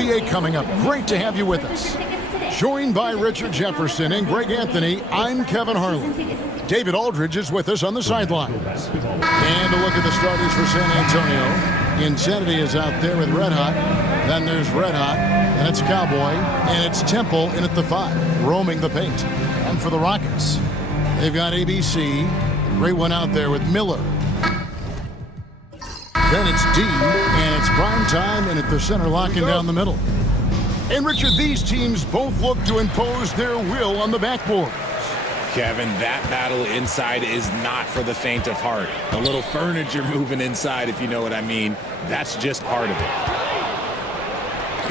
NBA coming up. Great to have you with us. Joined by Richard Jefferson and Greg Anthony, I'm Kevin Harlan. David Aldridge is with us on the sidelines. And a look at the starters for San Antonio. Insanity is out there with Red Hot. Then there's Red Hot, and it's Cowboy, and it's Temple in at the 5, roaming the paint. And for the Rockets, they've got ABC, a great one out there with Miller. Then it's D, and it's prime time, and at the center, locking down the middle. And Richard, these teams both look to impose their will on the backboard. Kevin, that battle inside is not for the faint of heart. A little furniture moving inside, if you know what I mean. That's just part of it.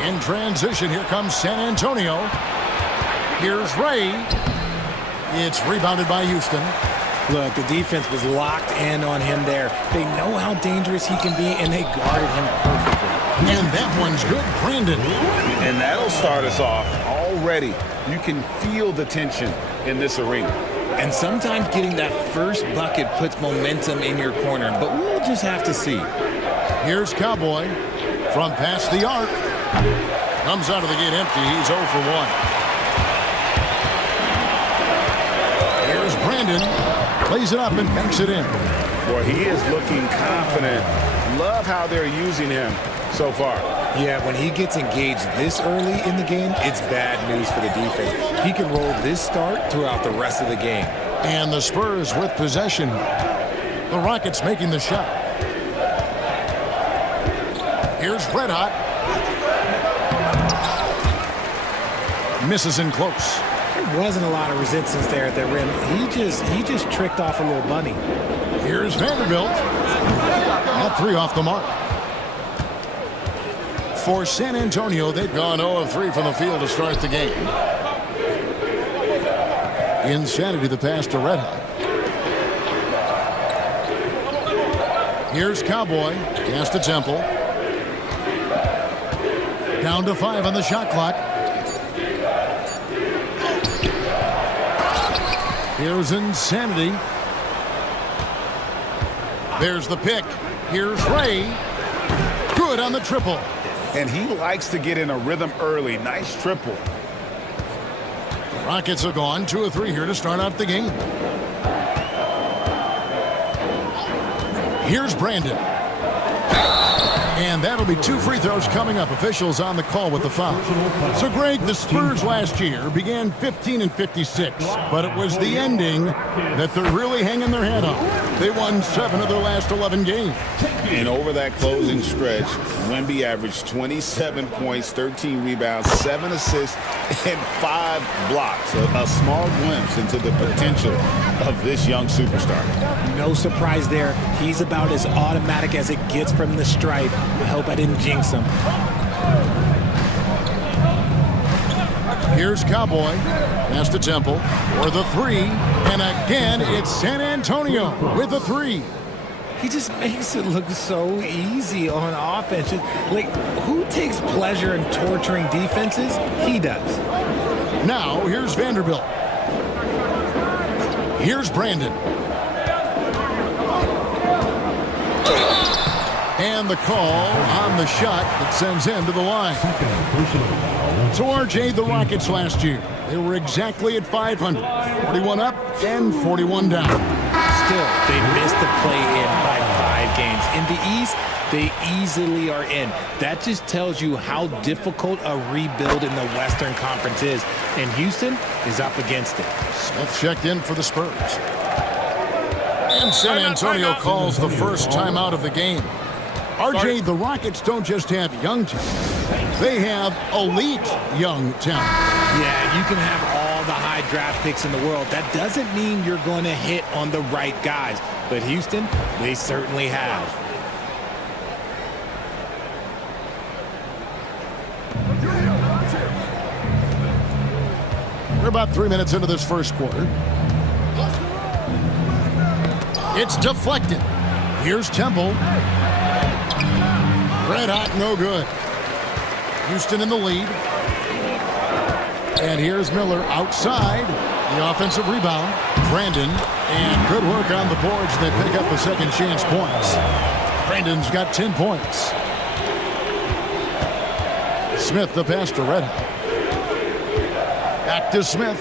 In transition, here comes San Antonio. Here's Ray. It's rebounded by Houston. Look, the defense was locked in on him there. They know how dangerous he can be, and they guarded him perfectly. And that one's good, Brandon. And that'll start us off already. You can feel the tension in this arena. And sometimes getting that first bucket puts momentum in your corner, but we'll just have to see. Here's Cowboy from past the arc. Comes out of the gate empty. He's 0 for 1. Here's Brandon. Plays it up and banks it in. Boy, he is looking confident. Love how they're using him so far. Yeah, when he gets engaged this early in the game, it's bad news for the defense. He can roll this start throughout the rest of the game. And the Spurs with possession. The Rockets making the shot. Here's Red Hot. Misses in close. There wasn't a lot of resistance there at the rim. He just tricked off a little bunny. Here's Vanderbilt. That 3 off the mark. For San Antonio, they've gone 0 of 3 from the field to start the game. Insanity the pass to Red Hot. Here's Cowboy. Pass to Temple. Down to 5 on the shot clock. Here's Insanity. There's the pick. Here's Ray. Good on the triple. And he likes to get in a rhythm early. Nice triple. Rockets are gone 2 of 3 here to start out the game. Here's Brandon. And that'll be 2 free throws coming up. Officials on the call with the foul. So, Greg, the Spurs last year began 15 and 56, but it was the ending that they're really hanging their head on. They won 7 of their last 11 games. And over that closing stretch, Wemby averaged 27 points, 13 rebounds, 7 assists, and 5 blocks. A small glimpse into the potential of this young superstar. No surprise there. He's about as automatic as it gets from the stripe. I hope I didn't jinx him. Here's Cowboy. Pass to Temple for the 3. And again, it's San Antonio with the 3. He just makes it look so easy on offense. Like, who takes pleasure in torturing defenses? He does. Now, here's Vanderbilt. Here's Brandon. And the call on the shot that sends him to the line. So, RJ, the Rockets last year, they were exactly at 500. 41 up and 41 down. Still, they missed the play-in by 5 games. In the East, they easily are in. That just tells you how difficult a rebuild in the Western Conference is. And Houston is up against it. Smith checked in for the Spurs. And San Antonio calls the first timeout of the game. RJ, the Rockets don't just have young talent. They have elite young talent. Yeah, you can have all the high draft picks in the world. That doesn't mean you're going to hit on the right guys. But Houston, they certainly have. We're about 3 minutes into this first quarter. It's deflected. Here's Temple. Red Hot, no good. Houston in the lead. And here's Miller outside. The offensive rebound. Brandon. And good work on the boards. They pick up the second chance points. Brandon's got 10 points. Smith the pass to Red Hot. Back to Smith.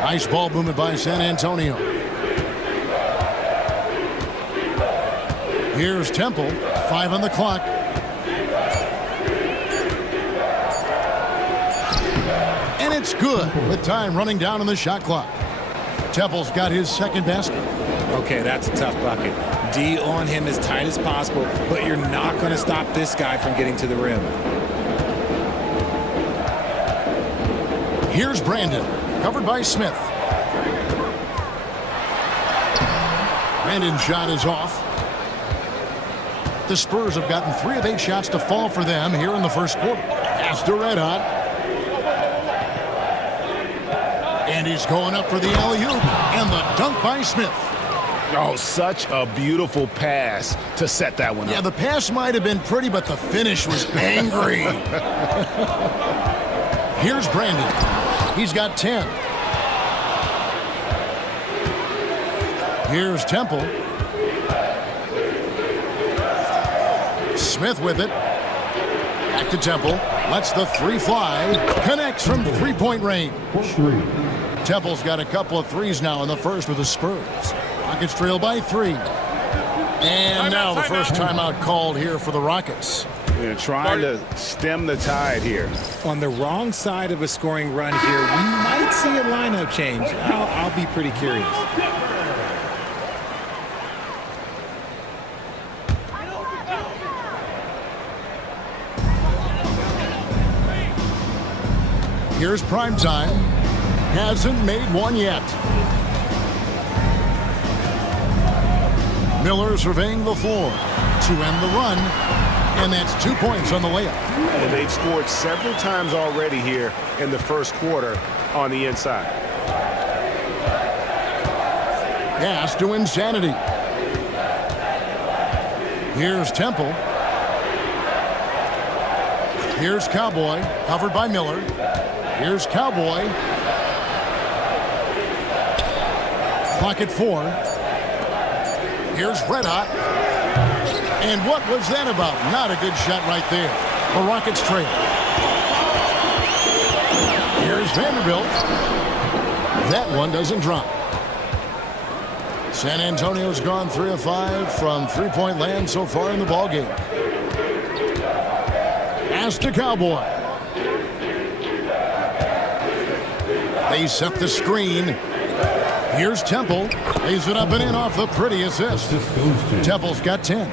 Nice ball movement by San Antonio. Here's Temple. 5 on the clock. And it's good with time running down on the shot clock. Temple's got his second basket. Okay, that's a tough bucket. D on him as tight as possible, but you're not going to stop this guy from getting to the rim. Here's Brandon, covered by Smith. Brandon's shot is off. The Spurs have gotten 3 of 8 shots to fall for them here in the first quarter. Pass to Red Hot. And he's going up for the alley-oop. And the dunk by Smith. Oh, such a beautiful pass to set that one up. Yeah, the pass might have been pretty, but the finish was angry. Here's Brandon. He's got 10. Here's Temple. Smith with it. Back to Temple. Lets the 3 fly. Connects from 3-point range. Temple's got a couple of threes now in the first with the Spurs. Rockets trail by 3. And now the first timeout called here for the Rockets. They're trying to stem the tide here. On the wrong side of a scoring run here, we might see a lineup change. I'll be pretty curious. Here's prime time. Hasn't made one yet. Miller surveying the floor to end the run. And that's 2 points on the layup. And they've scored several times already here in the first quarter on the inside. Pass to Insanity. Here's Temple. Here's Cowboy, covered by Miller. Here's Cowboy. Clock at 4. Here's Red Hot. And what was that about? Not a good shot right there. The Rockets trail. Here's Vanderbilt. That one doesn't drop. San Antonio's gone 3 of 5 from 3-point land so far in the ballgame. Pass to Cowboy. They set the screen. Here's Temple. Lays it up and in off the pretty assist. Temple's got 10.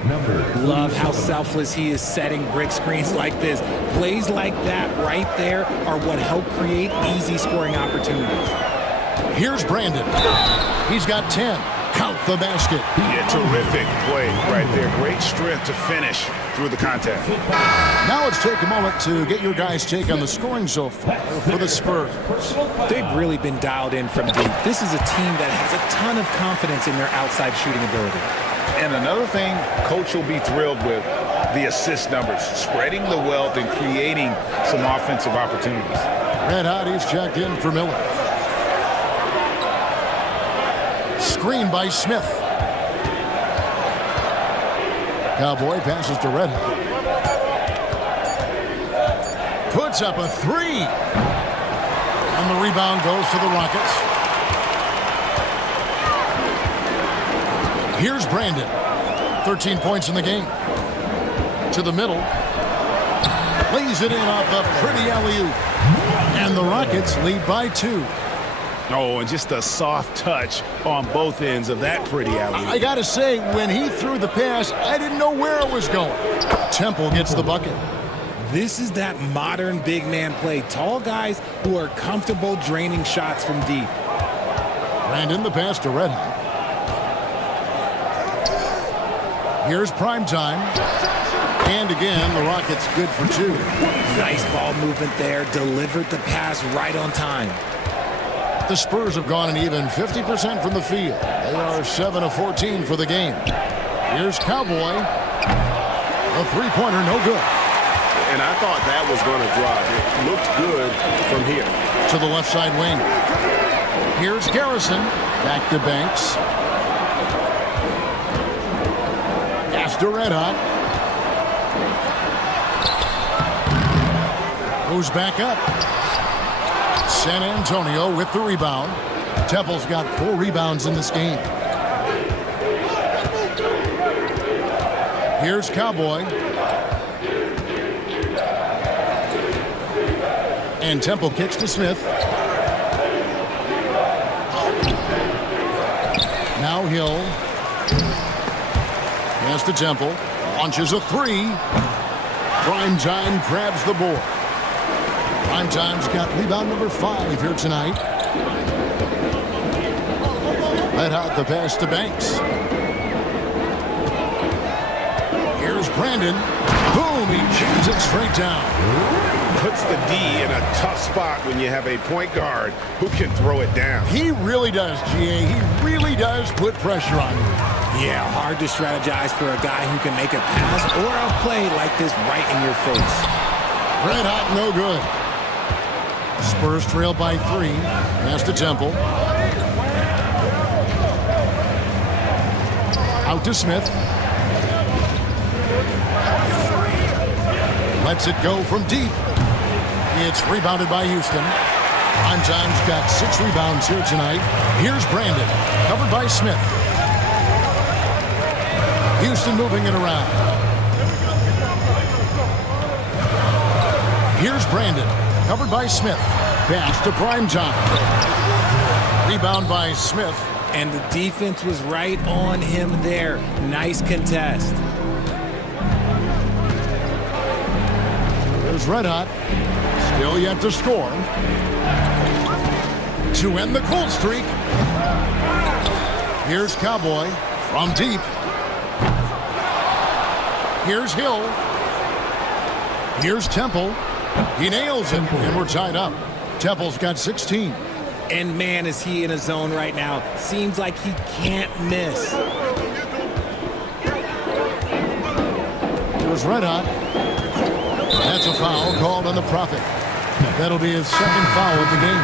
Love how selfless he is setting brick screens like this. Plays like that right there are what help create easy scoring opportunities. Here's Brandon. He's got 10. Count the basket. Yeah, terrific play right there. Great strength to finish through the contact. Now let's take a moment to get your guys' take on the scoring so far for the Spurs. They've really been dialed in from deep. This is a team that has a ton of confidence in their outside shooting ability. And another thing Coach will be thrilled with, the assist numbers, spreading the wealth and creating some offensive opportunities. Red Hot, he's checked in for Miller. Screen by Smith. Cowboy passes to Red Hot. Puts up a 3. And the rebound goes to the Rockets. Here's Brandon. 13 points in the game. To the middle. Lays it in off a pretty alley-oop. And the Rockets lead by 2. Oh, and just a soft touch on both ends of that pretty alley. I gotta say, when he threw the pass, I didn't know where it was going. Temple gets the bucket. This is that modern big man play. Tall guys who are comfortable draining shots from deep. Brandon the pass to Red Hot. Here's prime time. And again, the Rockets good for 2. Nice ball movement there. Delivered the pass right on time. The Spurs have gone an even 50% from the field. They are 7 of 14 for the game. Here's Cowboy. A 3-pointer, no good. And I thought that was going to drop. It looked good from here. To the left side wing. Here's Garrison. Back to Banks. Pass to Red Hot. Goes back up. San Antonio with the rebound. Temple's got 4 rebounds in this game. Here's Cowboy. And Temple kicks to Smith. Now Hill. Pass to Temple. Launches a 3. Primetime grabs the board. Primetime's got rebound number 5 here tonight. Let out the pass to Banks. Here's Brandon. Boom, he jams it straight down. Puts the D in a tough spot when you have a point guard who can throw it down. He really does, GA. He really does put pressure on you. Yeah, hard to strategize for a guy who can make a pass or a play like this right in your face. Red hot, no good. Spurs trail by 3. Pass to Temple. Out to Smith. Lets it go from deep. It's rebounded by Houston. Primetime's got 6 rebounds here tonight. Here's Brandon, covered by Smith. Houston moving it around. Here's Brandon, covered by Smith. Pass to Primetime. Rebound by Smith. And the defense was right on him there. Nice contest. There's Red Hot. Still yet to score. To end the cold streak. Here's Cowboy from deep. Here's Hill. Here's Temple. He nails it, and we're tied up. Temple's got 16. And man, is he in a zone right now. Seems like he can't miss. Here's Red Hot. That's a foul called on the Prophet. That'll be his second foul of the game.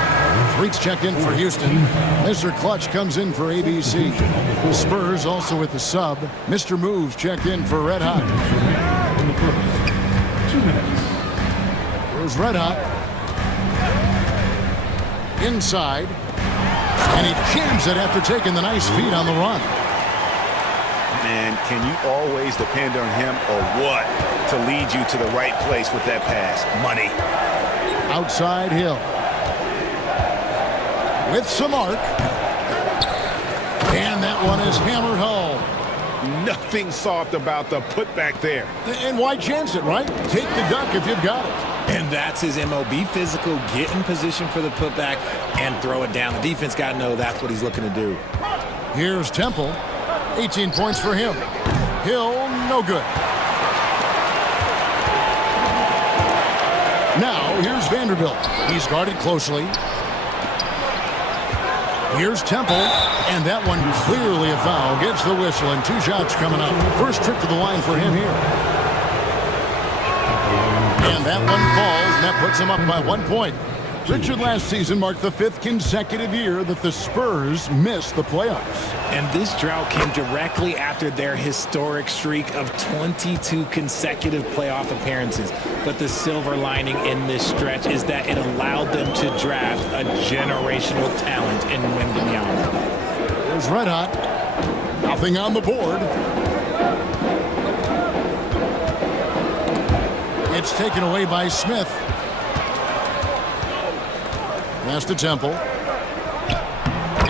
Freaks checked in for Houston. Mr. Clutch comes in for ABC. The Spurs also with the sub. Mr. Moves checked in for Red Hot. Here's Red Hot. Inside. And he jams it after taking the nice feed on the run. Man, can you always depend on him or what to lead you to the right place with that pass? Money. Outside Hill. With some arc. And that one is hammered home. Nothing soft about the putback there. And why chance it, right? Take the duck if you've got it. And that's his MO. Be physical, get in position for the putback, and throw it down. The defense got to know that's what he's looking to do. Here's Temple. 18 points for him. Hill, no good. Now, here's Vanderbilt. He's guarded closely. Here's Temple, and that one clearly a foul. Gets the whistle, and 2 shots coming up. First trip to the line for him here. And that one falls, and that puts him up by 1 point. Richard, last season marked the 5th consecutive year that the Spurs missed the playoffs. And this drought came directly after their historic streak of 22 consecutive playoff appearances. But the silver lining in this stretch is that it allowed them to draft a generational talent in Wembanyama. There's Red Hot. Nothing on the board. It's taken away by Smith. Pass to Temple.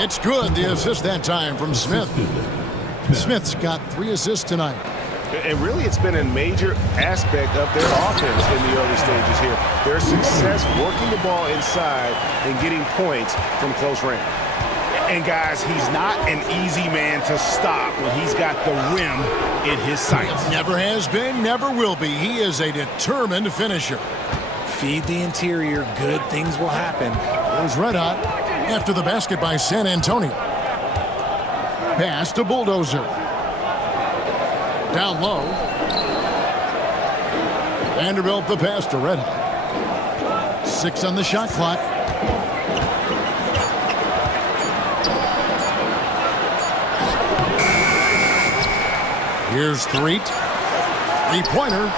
It's good. The assist that time from Smith. Smith's got 3 assists tonight. And really, it's been a major aspect of their offense in the early stages here. Their success working the ball inside and getting points from close range. And guys, he's not an easy man to stop when he's got the rim in his sights. Never has been, never will be. He is a determined finisher. Feed the interior, good things will happen. There's Red Hot after the basket by San Antonio. Pass to Bulldozer. Down low. Vanderbilt the pass to Red Hot. 6 on the shot clock. Here's Threet. 3-pointer.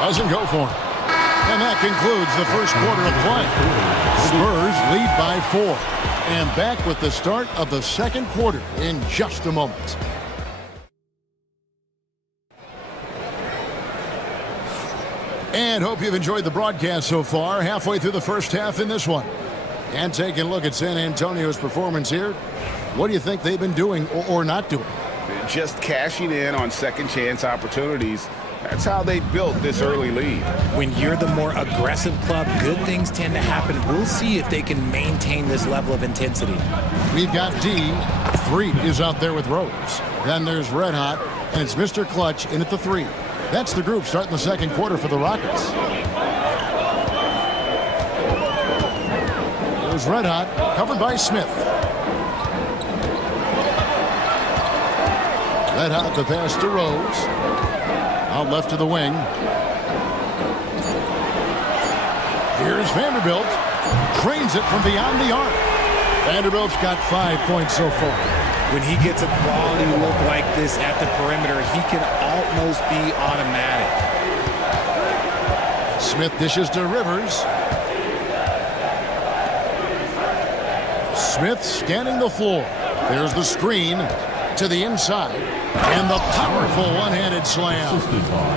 Doesn't go for him. And that concludes the first quarter of play. Spurs lead by 4. And back with the start of the second quarter in just a moment. And hope you've enjoyed the broadcast so far. Halfway through the first half in this one. And taking a look at San Antonio's performance here. What do you think they've been doing or not doing? Just cashing in on second chance opportunities. That's how they built this early lead. When you're the more aggressive club, good things tend to happen. We'll see if they can maintain this level of intensity. We've got D. 3 is out there with Rose. Then there's Red Hot, and it's Mr. Clutch in at the 3. That's the group starting the second quarter for the Rockets. There's Red Hot, covered by Smith. Red Hot the pass to Rose. Out left to the wing. Here's Vanderbilt. Trains it from beyond the arc. Vanderbilt's got 5 points so far. When he gets a quality look like this at the perimeter, he can almost be automatic. Smith dishes to Rivers. Smith scanning the floor. There's the screen to the inside. And the powerful one-handed slam.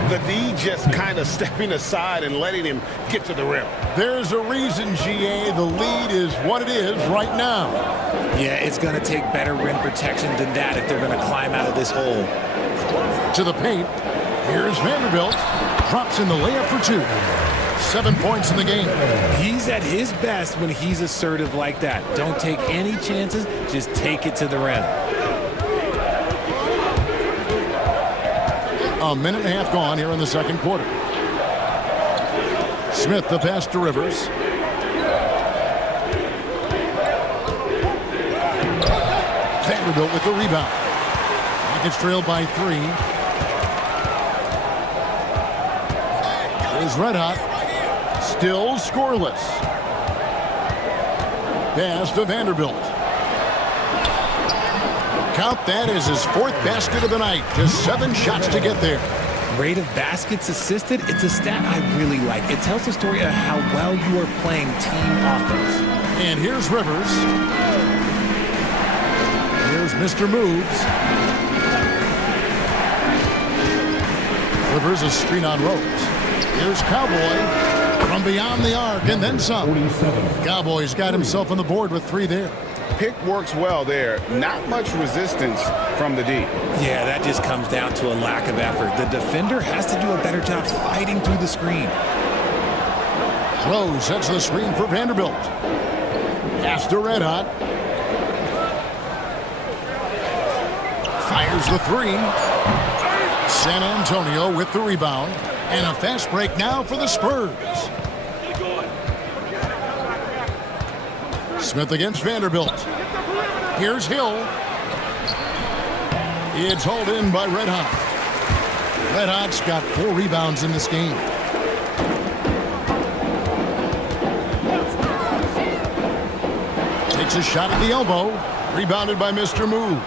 The D just kind of stepping aside and letting him get to the rim. There's a reason, GA. The lead is what it is right now. Yeah, it's going to take better rim protection than that if they're going to climb out of this hole. To the paint. Here's Vanderbilt. Drops in the layup for 2. 7 points in the game. He's at his best when he's assertive like that. Don't take any chances. Just take it to the rim. A minute and a half gone here in the second quarter. Smith the pass to Rivers. Vanderbilt with the rebound. Rockets trailed by 3. There's Red Hot. Still scoreless. Pass to Vanderbilt. Count that as his 4th basket of the night. Just 7 shots to get there. Rate of baskets assisted, it's a stat I really like. It tells the story of how well you are playing team offense. And here's Rivers. Here's Mr. Moves. Rivers a screen on Rose. Here's Cowboy from beyond the arc and then some. Cowboy's got himself on the board with 3 there. Pick works well there. Not much resistance from the D. Yeah, that just comes down to a lack of effort. The defender has to do a better job fighting through the screen. Rose sets the screen for Vanderbilt. Pass to Red Hot. Fires the 3. San Antonio with the rebound. And a fast break now for the Spurs. Smith against Vanderbilt. Here's Hill. It's hauled in by Red Hot. Red Hot's got 4 rebounds in this game. Takes a shot at the elbow. Rebounded by Mr. Moves.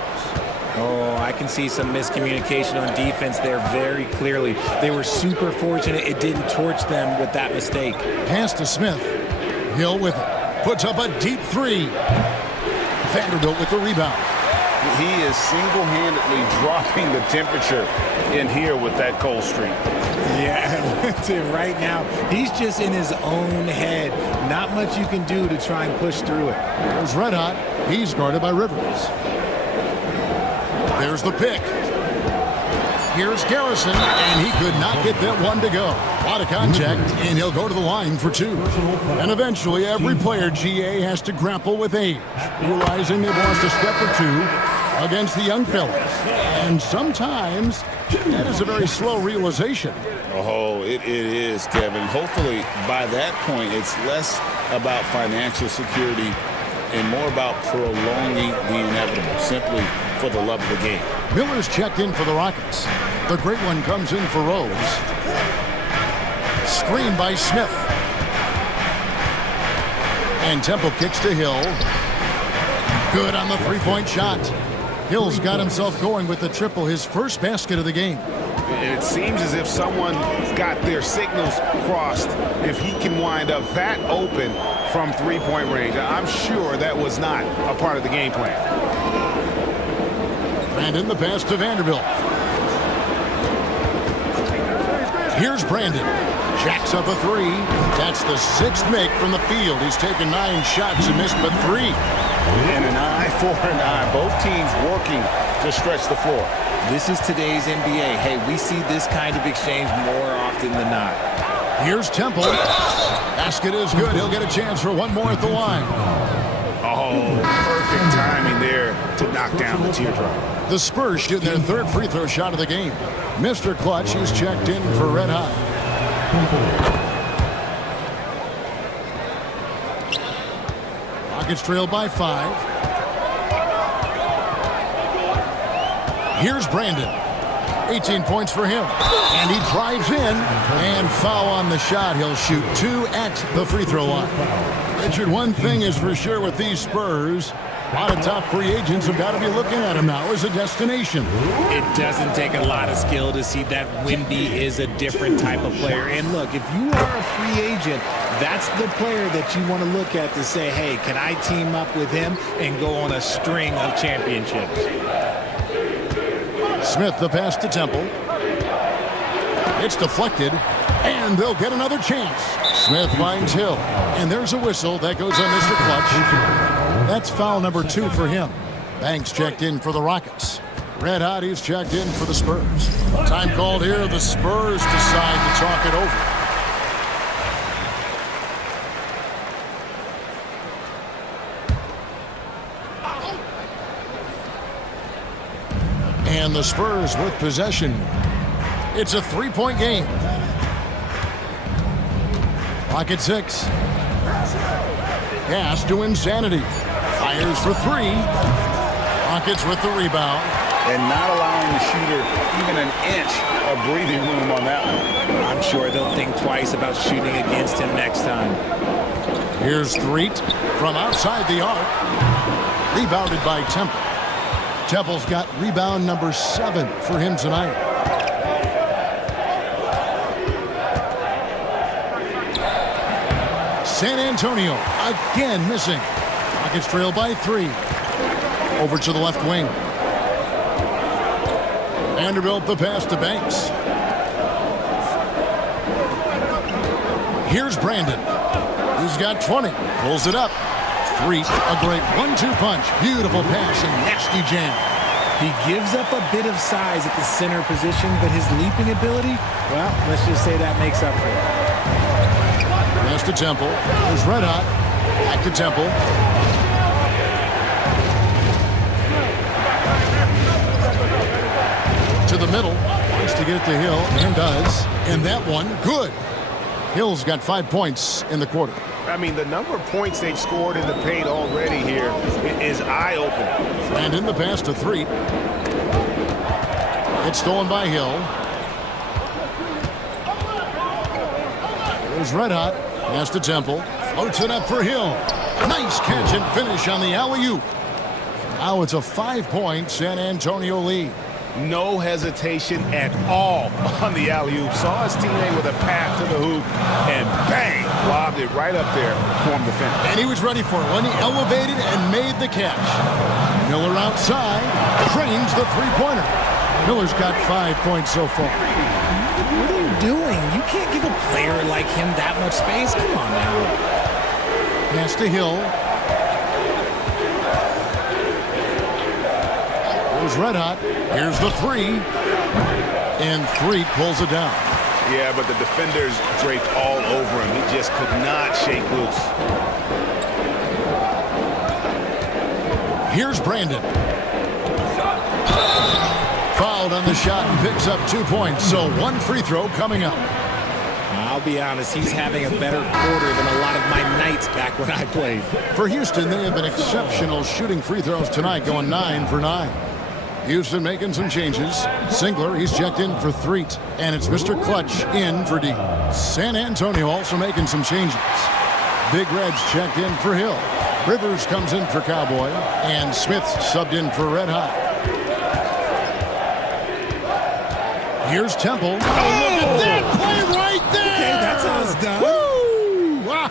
Oh, I can see some miscommunication on defense there very clearly. They were super fortunate it didn't torch them with that mistake. Pass to Smith. Hill with it. Puts up a deep 3. Vanderbilt with the rebound. He is single-handedly dropping the temperature in here with that cold streak. Yeah, right now, he's just in his own head. Not much you can do to try and push through it. There's Red Hot. He's guarded by Rivers. There's the pick. Here's Garrison, and he could not get that one to go. A lot of contact, and he'll go to the line for 2. And eventually, every player, GA, has to grapple with age, realizing they've lost a step or 2 against the young fellas. And sometimes, that is a very slow realization. Oh, it is, Kevin. Hopefully, by that point, it's less about financial security and more about prolonging the inevitable, simply for the love of the game. Miller's checked in for the Rockets. The great one comes in for Rose. Screen by Smith. And Temple kicks to Hill. Good on the 3-point shot. Hill's got himself going with the triple, his first basket of the game. It seems as if someone got their signals crossed. If he can wind up that open from three-point range, I'm sure that was not a part of the game plan. Brandon, the pass to Vanderbilt. Here's Brandon. Jacks up a three. That's the sixth make from the field. He's taken 9 shots and missed but 3. And an eye for an eye. Both teams working to stretch the floor. This is today's NBA. Hey, we see this kind of exchange more often than not. Here's Temple. Basket is good. He'll get a chance for one more at the line. Oh, perfect timing there to knock down the teardrop. The Spurs shoot their 3rd free throw shot of the game. Mr. Clutch is checked in for Red Hot. Rockets trail by 5. Here's Brandon. 18 points for him. And he drives in and foul on the shot. He'll shoot 2 at the free throw line. Richard, one thing is for sure with these Spurs, a lot of top free agents have got to be looking at him now as a destination. It doesn't take a lot of skill to see that Wemby is a different type of player. And look, if you are a free agent, that's the player that you want to look at to say, hey, can I team up with him and go on a string of championships? Smith, the pass to Temple. It's deflected, and they'll get another chance. Smith finds Hill, and there's a whistle that goes on Mr. Clutch. That's foul number 2 for him. Banks checked in for the Rockets. Red Hot, he's checked in for the Spurs. Time called here. The Spurs decide to talk it over. And the Spurs with possession. It's a 3-point game. Rocket 6. Pass to Insanity. Fires for 3. Rockets with the rebound. And not allowing the shooter even an inch of breathing room on that one. I'm sure they'll think twice about shooting against him next time. Here's Threet from outside the arc. Rebounded by Temple. Temple's got rebound number 7 for him tonight. San Antonio again missing. Rockets trail by 3. Over to the left wing. Vanderbilt the pass to Banks. Here's Brandon. He's got 20. Pulls it up. Threet, a great 1-2 punch. Beautiful pass and nasty jam. He gives up a bit of size at the center position, but his leaping ability, well, let's just say that makes up for it. Pass to Temple. There's Red Hot. Back to Temple. To the middle. Wants to get it to Hill, and does. And that one, good. Hill's got 5 points in the quarter. I mean, the number of points they've scored in the paint already here is eye-opening. Brandon, the pass to Threet. It's stolen by Hill. There's Red Hot. Pass to Temple. Floats it up for Hill. Nice catch and finish on the alley-oop. Now it's a 5-point San Antonio lead. No hesitation at all on the alley-oop. Saw his teammate with a path to the hoop, and bang, lobbed it right up there for him to finish. And he was ready for it when he elevated and made the catch. Miller outside, trains the three-pointer. Miller's got 5 points so far. What are you doing? You can't give a player like him that much space. Come on now. Pass to Hill. There's Red Hot. Here's the 3. And Threet pulls it down. Yeah, but the defenders draped all over him. He just could not shake loose. Here's Brandon. Fouled on the shot and picks up 2 points. So 1 free throw coming up. I'll be honest, he's having a better quarter than a lot of my nights back when I played. For Houston, they have been exceptional shooting free throws tonight, going 9 for 9. Houston making some changes. Singler, he's checked in for Threet. And it's Mr. Clutch in for D. San Antonio also making some changes. Big Red's checked in for Hill. Rivers comes in for Cowboy. And Smith subbed in for Red Hot. Here's Temple. Oh, look at that play right there. Okay, that's how it's done. Woo! Wow.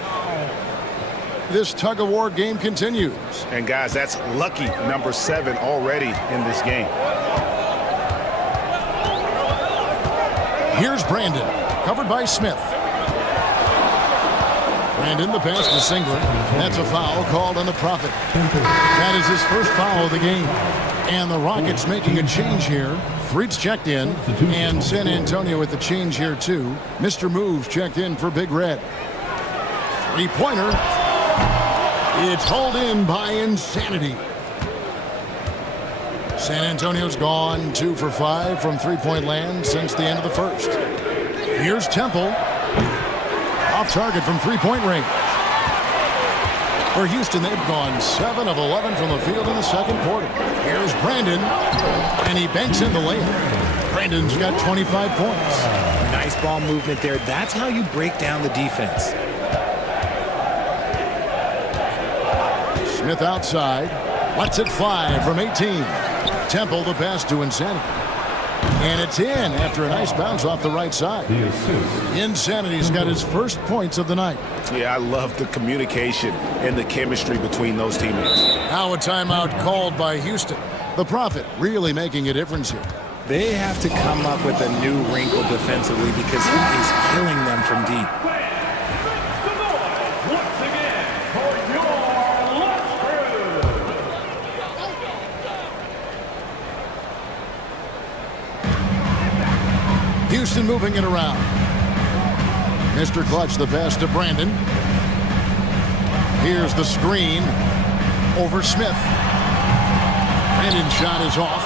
This tug-of-war game continues. And, guys, that's lucky number 7 already in this game. Here's Brandon, covered by Smith. Brandon, the pass to Singler. That's a foul called on the Prophet. That is his first foul of the game. And the Rockets making a change here. Threet's checked in, and San Antonio with the change here too. Mr. Moves checked in for Big Red. Three-pointer. It's hauled in by Insanity. San Antonio's gone 2 for 5 from three-point land since the end of the first. Here's Temple. Off target from three-point range. For Houston, they've gone 7 of 11 from the field in the second quarter. Here's Brandon, and he banks in the layup. Brandon's got 25 points. Nice ball movement there. That's how you break down the defense. Smith outside, lets it fly from 18. Temple the pass to Insanity. And it's in after a nice bounce off the right side. Insanity's got his first points of the night. Yeah, I love the communication and the chemistry between those teammates. Now a timeout called by Houston. The Prophet really making a difference here. They have to come up with a new wrinkle defensively because he is killing them from deep. Houston moving it around. Mr. Clutch, the pass to Brandon. Here's the screen over Smith. Brandon's shot is off.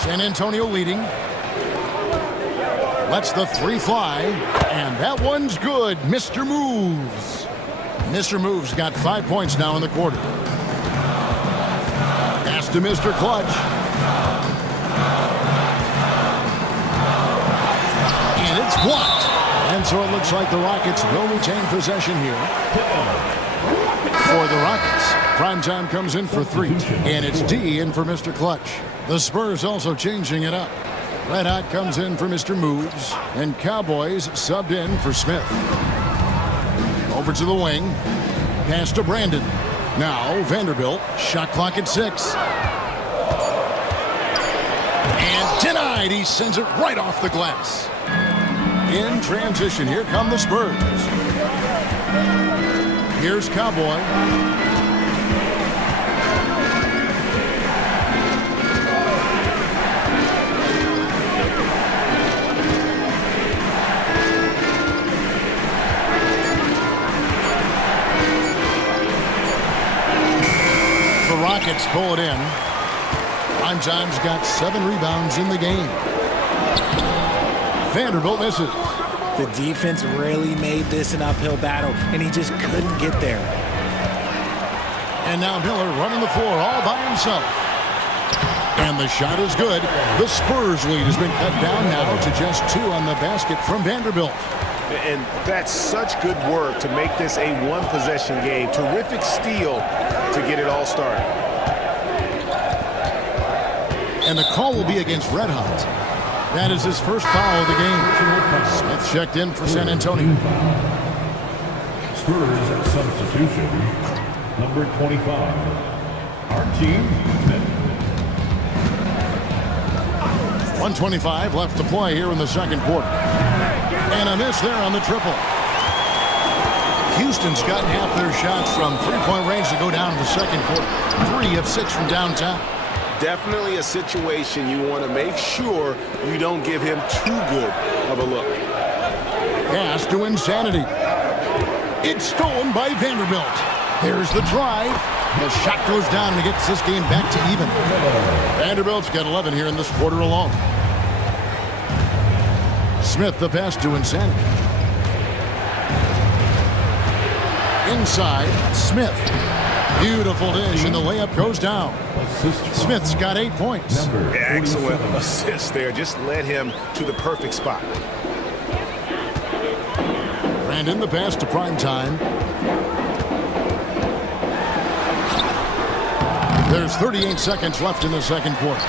San Antonio leading. Lets the three fly. And that one's good. Mr. Moves. Mr. Moves got 5 points now in the quarter. Pass to Mr. Clutch. And it's blocked. And so it looks like the Rockets will retain possession here. For the Rockets, primetime comes in for three. And it's D in for Mr. Clutch. The Spurs also changing it up. Red Hot comes in for Mr. Moves. And Cowboys subbed in for Smith. Over to the wing. Pass to Brandon. Now Vanderbilt. Shot clock at 6. And denied. He sends it right off the glass. In transition, here come the Spurs. Here's Cowboy. The Rockets pull it in. Primetime's got 7 rebounds in the game. Vanderbilt misses. The defense really made this an uphill battle, and he just couldn't get there. And now Miller running the floor all by himself. And the shot is good. The Spurs lead has been cut down now to just 2 on the basket from Vanderbilt. And that's such good work to make this a one-possession game. Terrific steal to get it all started. And the call will be against Red Hot. That is his first foul of the game. Smith checked in for San Antonio. Spurs at substitution, number 25. Archie Smith. 1:25 left to play here in the second quarter. And a miss there on the triple. Houston's gotten half their shots from three-point range to go down in the second quarter. 3 of 6 from downtown. Definitely a situation you want to make sure you don't give him too good of a look. Pass to Insanity. It's stolen by Vanderbilt. There's the drive. The shot goes down and it gets this game back to even. Vanderbilt's got 11 here in this quarter alone. Smith the pass to Insanity. Inside, Smith. Beautiful dish, and the layup goes down. Smith's got 8 points. Excellent assist there. Just led him to the perfect spot. Brandon the pass to Primetime. There's 38 seconds left in the second quarter.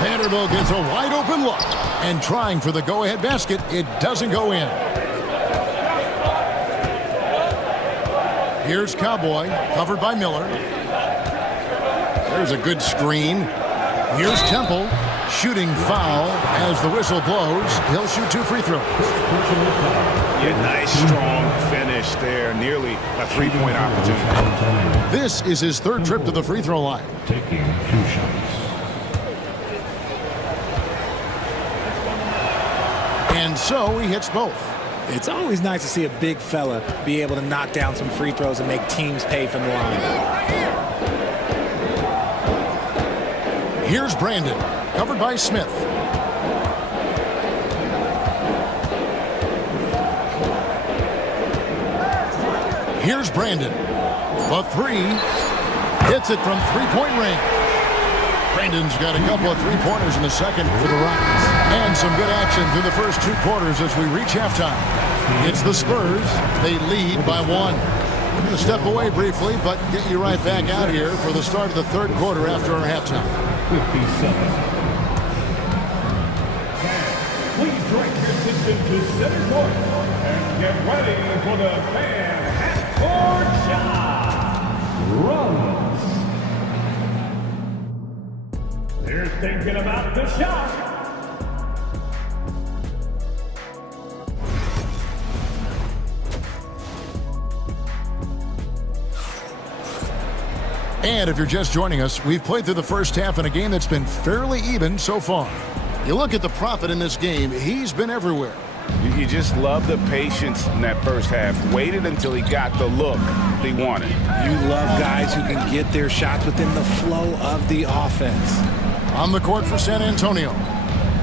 Vanderbilt gets a wide open look. And trying for the go-ahead basket, it doesn't go in. Here's Cowboy, covered by Miller. There's a good screen. Here's Temple, shooting foul as the whistle blows. He'll shoot 2 free throws. Yeah, nice, strong finish there. Nearly a three-point opportunity. This is his 3rd trip to the free throw line. Taking 2 shots. And so he hits both. It's always nice to see a big fella be able to knock down some free throws and make teams pay from the line. Here's Brandon, covered by Smith. Here's Brandon. The 3. Hits it from three-point range. Brandon's got a couple of three-pointers in the second for the Rockets. And some good action through the first 2 quarters as we reach halftime. It's the Spurs. They lead by 1. We're going to step away briefly, but get you right back out here for the start of the 3rd quarter after our halftime. 57. Please direct your attention to center court and get ready for the fan half-court shot. Runs. They're thinking about the shot. And if you're just joining us, we've played through the first half in a game that's been fairly even so far. You look at the Prophet in this game, he's been everywhere. You just love the patience in that first half. Waited until he got the look he wanted. You love guys who can get their shots within the flow of the offense. On the court for San Antonio.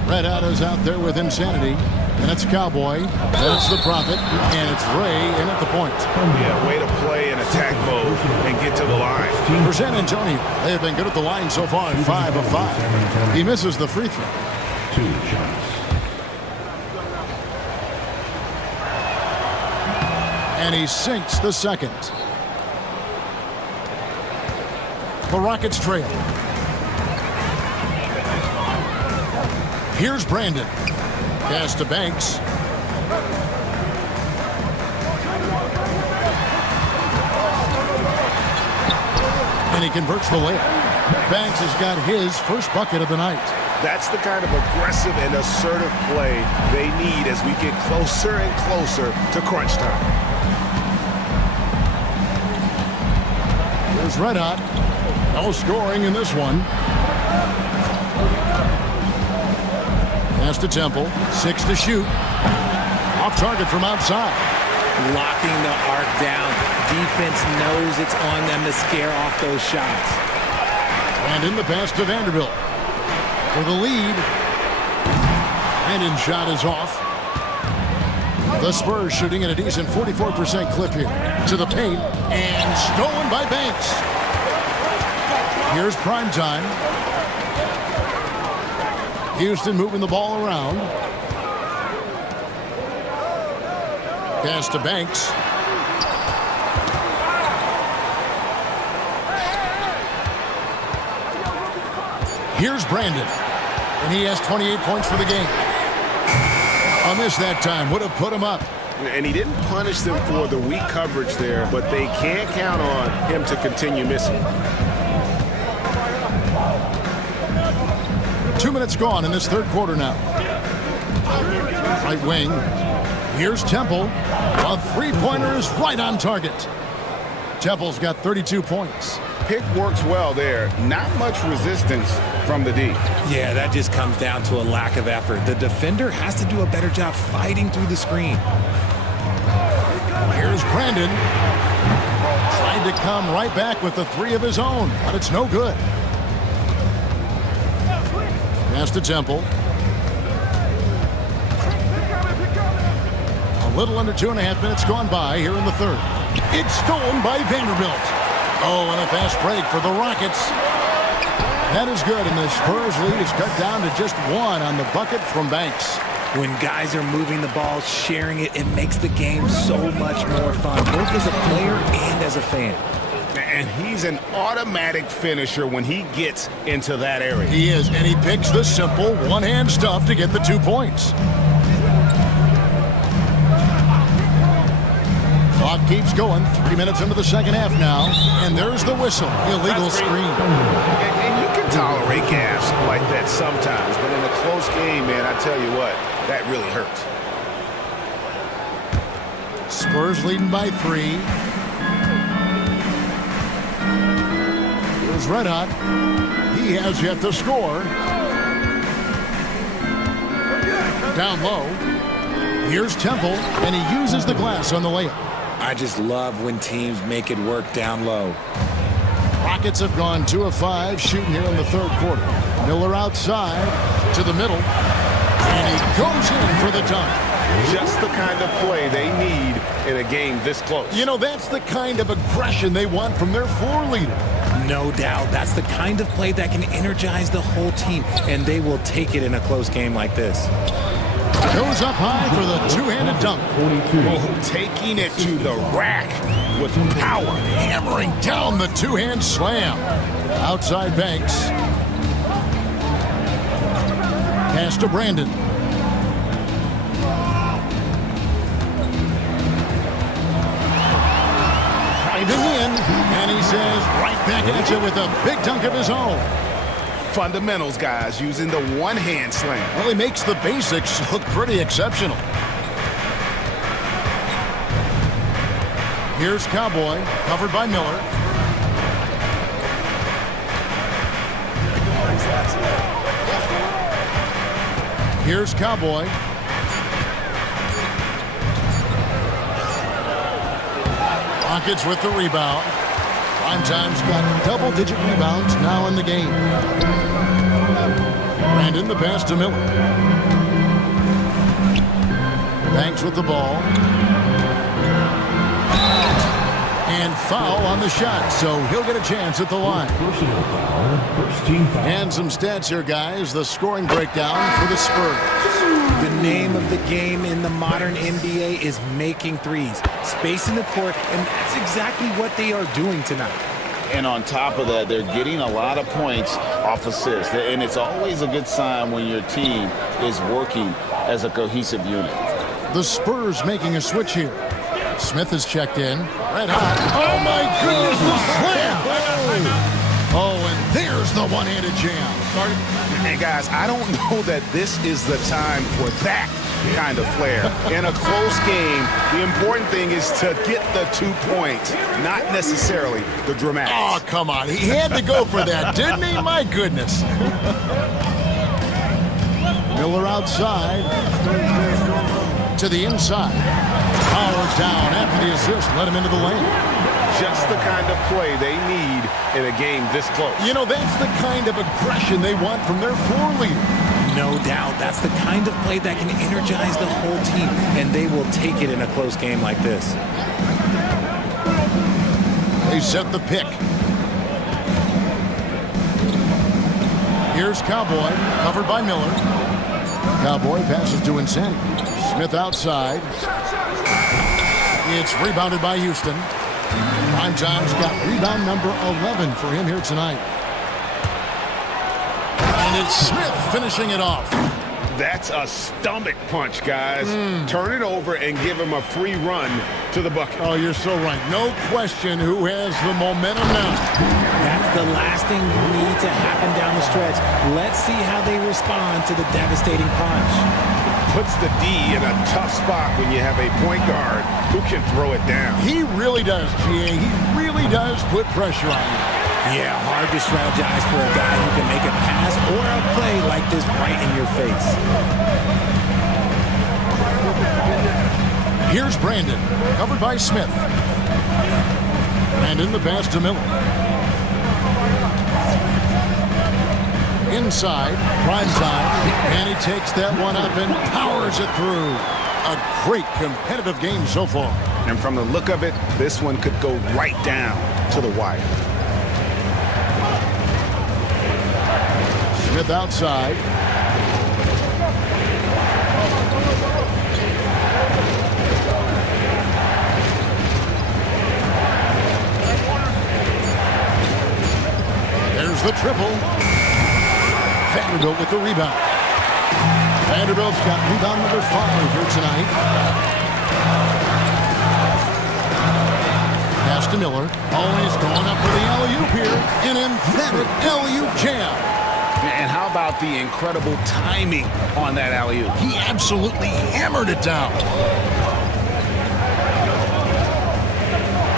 Red Hot is out there with insanity. And it's Cowboy. That's the Prophet. And it's Ray in at the point. Yeah, way to play in attack mode and get to the line. For San Antonio, they have been good at the line so far in 5 of 5. He misses the free throw. 2 shots. And he sinks the second. The Rockets trail. Here's Brandon. Pass to Banks. And he converts the layup. Banks has got his first bucket of the night. That's the kind of aggressive and assertive play they need as we get closer and closer to crunch time. Here's Red Hot. No scoring in this one. Pass to Temple. 6 to shoot. Off target from outside. Locking the arc down. Defense knows it's on them to scare off those shots. And in the pass to Vanderbilt. For the lead. Brandon's shot is off. The Spurs shooting at a decent 44% clip here. To the paint. And stolen by Banks. Here's primetime. Houston moving the ball around. Pass to Banks. Here's Brandon. And he has 28 points for the game. A miss that time. Would have put him up. And he didn't punish them for the weak coverage there, but they can't count on him to continue missing. 2 minutes gone in this 3rd quarter now. Right wing. Here's Temple. A three-pointer is right on target. Temple's got 32 points. Pick works well there. Not much resistance from the D. Yeah, that just comes down to a lack of effort. The defender has to do a better job fighting through the screen. Here's Brandon. Tried to come right back with the 3 of his own, but it's no good. Pass to Temple. A little under 2.5 minutes gone by here in the 3rd. It's stolen by Vanderbilt. Oh, and a fast break for the Rockets. That is good, and the Spurs lead is cut down to just 1 on the bucket from Banks. When guys are moving the ball, sharing it, it makes the game so much more fun, both as a player and as a fan. And he's an automatic finisher when he gets into that area. He is, and he picks the simple one-hand stuff to get the 2 points. Clock keeps going. 3 minutes into the second half now. And there's the whistle. Illegal screen. And you can tolerate gaffes like that sometimes, but in a close game, man, I tell you what, that really hurts. Spurs leading by 3. Here's Red Hot. He has yet to score. Down low. Here's Temple, and he uses the glass on the layup. I just love when teams make it work down low. Rockets have gone 2 of 5 shooting here in the third quarter. Miller outside to the middle, and he goes in for the dunk. Just the kind of play they need in a game this close. You know, that's the kind of aggression they want from their floor leader. No doubt. That's the kind of play that can energize the whole team, and they will take it in a close game like this. Goes up high for the two-handed dunk. Oh, taking it to the rack with power. Hammering down the two-hand slam. Outside Banks. Pass to Brandon. Driving in, and he says right back at you with a big dunk of his own. Fundamentals, guys, using the one-hand slam. Well, he makes the basics look pretty exceptional. Here's Cowboy, covered by Miller. Here's Cowboy. Rockets with the rebound. Primetime's got double-digit rebounds now in the game. Brandon the pass to Miller. Banks with the ball. And foul on the shot, so he'll get a chance at the line. Personal foul, first team foul. And some stats here, guys. The scoring breakdown for the Spurs. The name of the game in the modern NBA is making threes, spacing the court, and that's exactly what they are doing tonight. And on top of that, they're getting a lot of points off assists. And it's always a good sign when your team is working as a cohesive unit. The Spurs making a switch here. Smith is checked in. Red hot. Oh, my goodness, the slam! Oh, and there's the one-handed jam. And, guys, I don't know that this is the time for that kind of flair. In a close game, the important thing is to get the 2 points, not necessarily the dramatics. Oh, come on. He had to go for that, didn't he? My goodness. Miller outside. To the inside. Power down after the assist. Let him into the lane. Just the kind of play they need in a game this close. You know, that's the kind of aggression they want from their floor leader. No doubt. That's the kind of play that can energize the whole team, and they will take it in a close game like this. They set the pick. Here's Cowboy, covered by Miller. Cowboy passes to Insanity. Smith outside. It's rebounded by Houston. Primetime's got rebound number 11 for him here tonight. And it's Smith finishing it off. That's a stomach punch, guys. Turn it over and give him a free run to the bucket. Oh, you're so right. No question who has the momentum now. That's the last thing need to happen down the stretch. Let's see how they respond to the devastating punch. Puts the D in a tough spot when you have a point guard who can throw it down. He really does, GA. He really does put pressure on you. Yeah, hard to strategize for a guy who can make a pass or a play like this right in your face. Here's Brandon, covered by Smith. Brandon the pass to Miller. Inside, Primetime, and he takes that one up and powers it through. A great competitive game so far. And from the look of it, this one could go right down to the wire. Smith outside. triple. Vanderbilt with the rebound. Vanderbilt's got rebound number 5 here tonight. Pass to Miller. Always going up for the alley-oop here. An emphatic alley-oop jam. And how about the incredible timing on that alley-oop? He absolutely hammered it down.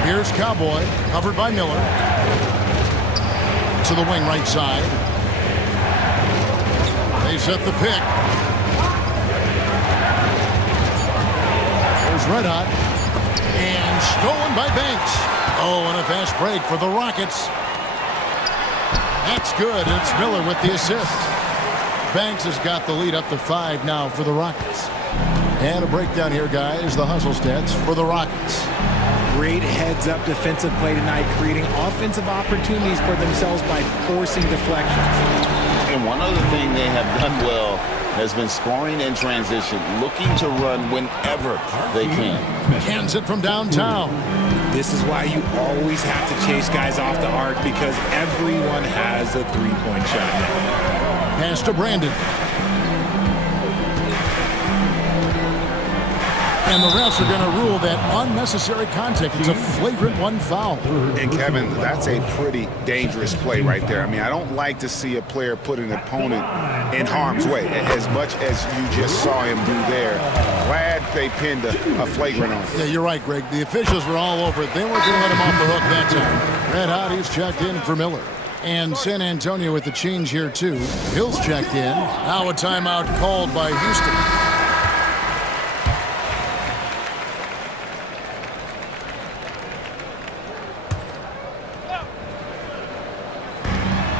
Here's Cowboy, covered by Miller. To the wing right side. They set the pick. There's Red Hot. And stolen by Banks. Oh, and a fast break for the Rockets. That's good. It's Miller with the assist. Banks has got the lead up to 5 now for the Rockets. And a breakdown here, guys. The hustle stats for the Rockets. Great heads-up defensive play tonight, creating offensive opportunities for themselves by forcing deflections. And one other thing they have done well has been scoring in transition, looking to run whenever they can. Cans it from downtown. This is why you always have to chase guys off the arc, because everyone has a three-point shot now. Pass to Brandon. And the refs are going to rule that unnecessary contact. It's a flagrant 1 foul. And Kevin, that's a pretty dangerous play right there. I mean, I don't like to see a player put an opponent in harm's way as much as you just saw him do there. Glad they pinned a flagrant on him. Yeah, you're right, Greg. The officials were all over it. They weren't going to let him off the hook that time. Red Hot, he's checked in for Miller. And San Antonio with the change here, too. Hill's checked in. Now a timeout called by Houston.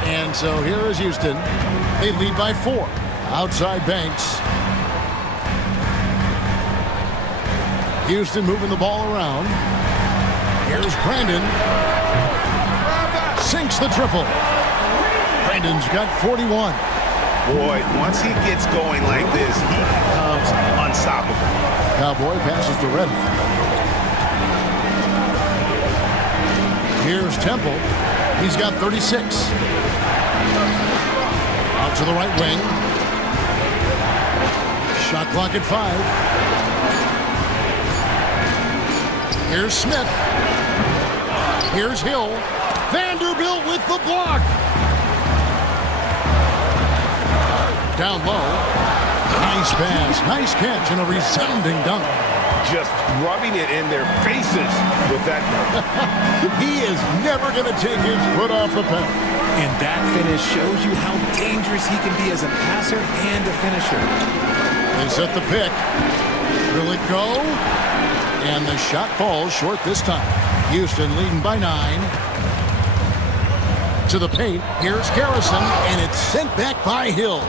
And so here is Houston. They lead by 4. Outside Banks. Houston moving the ball around. Here's Brandon. Sinks the triple. Brandon's got 41. Boy, once he gets going like this, he becomes unstoppable. Cowboy passes to Red Hot. Here's Temple. He's got 36. Out to the right wing. Shot clock at 5. Here's Smith. Here's Hill. Vanderbilt with the block. Down low. Nice pass. Nice catch and a resounding dunk. Just rubbing it in their faces with that. He is never going to take his foot off the pedal. And that finish shows you how dangerous he can be as a passer and a finisher. They set the pick. Will it go? And the shot falls short this time. Houston leading by 9. To the paint. Here's Garrison, and it's sent back by Hill.